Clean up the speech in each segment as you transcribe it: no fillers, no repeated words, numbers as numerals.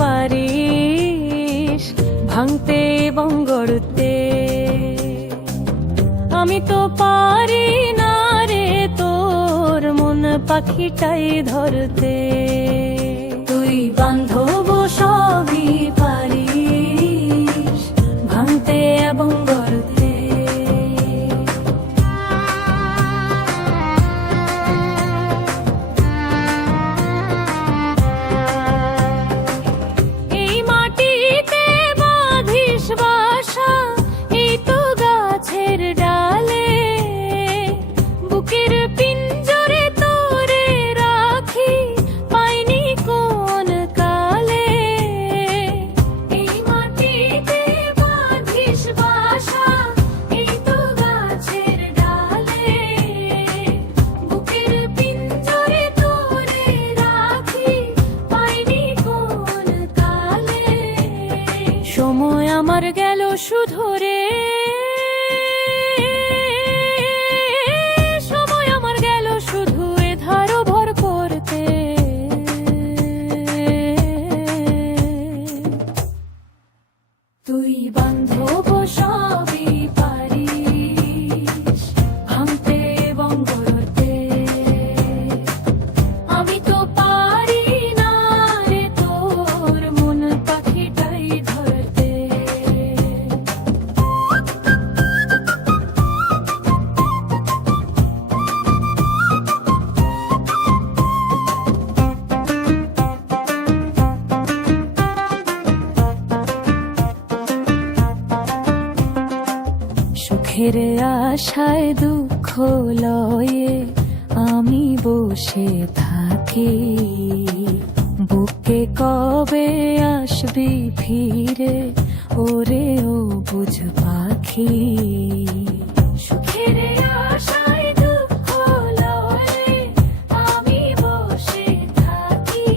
পারিস ভাঙতে এবং গড়তে, আমি তো পারি না রে তোর মন পাখিটাই ধরতে। তুই বান্ধব সবই পারিস ভাঙতে এবং গড়তে। এই মাটিতে বাঁধিস বাসা, এই তো গাছের ডালে, বুকের পিঞ্জরে তোরে রাখি পাইনি কোন কালে। এই মাটিতে বাঁধিস বাসা, এই তো গাছের ডালে, বুকের পিঞ্জরে তোরে রাখি পাইনি কোন কালে। সময় আমার গেল শুধু রে, সময় আমার গেল শুধু এধার ভর করতে। তুই বান্ধব সবই পারিস ভাঙতে এবং গড়তে, আমি তো পারি না রে তোর মন পাখিটাই ধরতে। সুখের আশায় দুঃখ লয়ে আমি বসে থাকি, বুকে কবে আসবি ফিরে ওরে ও বুঝ পাখি। সুখের আশায় দুঃখ লয়ে আমি বসে থাকি,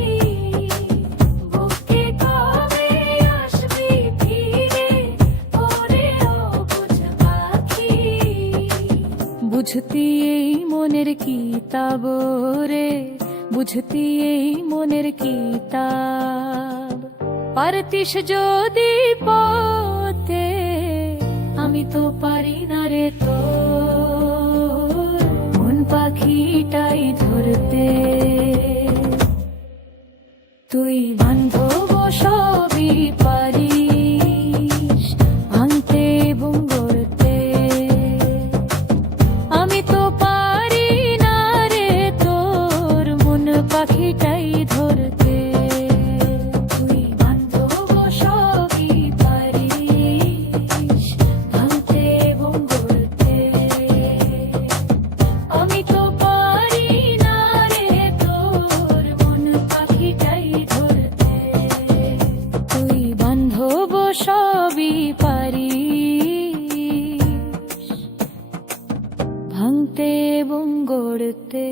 বুকে কবে আসবি ফিরে ওরে ও বুঝ পাখি। বুঝতি এই মনের কিতাব রে, বুঝতি এই মনের কিতাব, পারতিস যদি পথে, আমি তো পারি না রে তোর মন পাখিটাই ধরতে। তুই বান্ধব সবই পারিস ভাঙতে এবং গড়তে, আমি তো পারি না রে তোর মন পাখিটাই ধরতে। তুই বান্ধব সবই পারিস ভাঙতে এবং গড়তে, আমি তো পারি না রে তোর মন পাখিটাই ধরতে। তুই বান্ধব সবই পারিস ভাঙতে এবং গড়তে।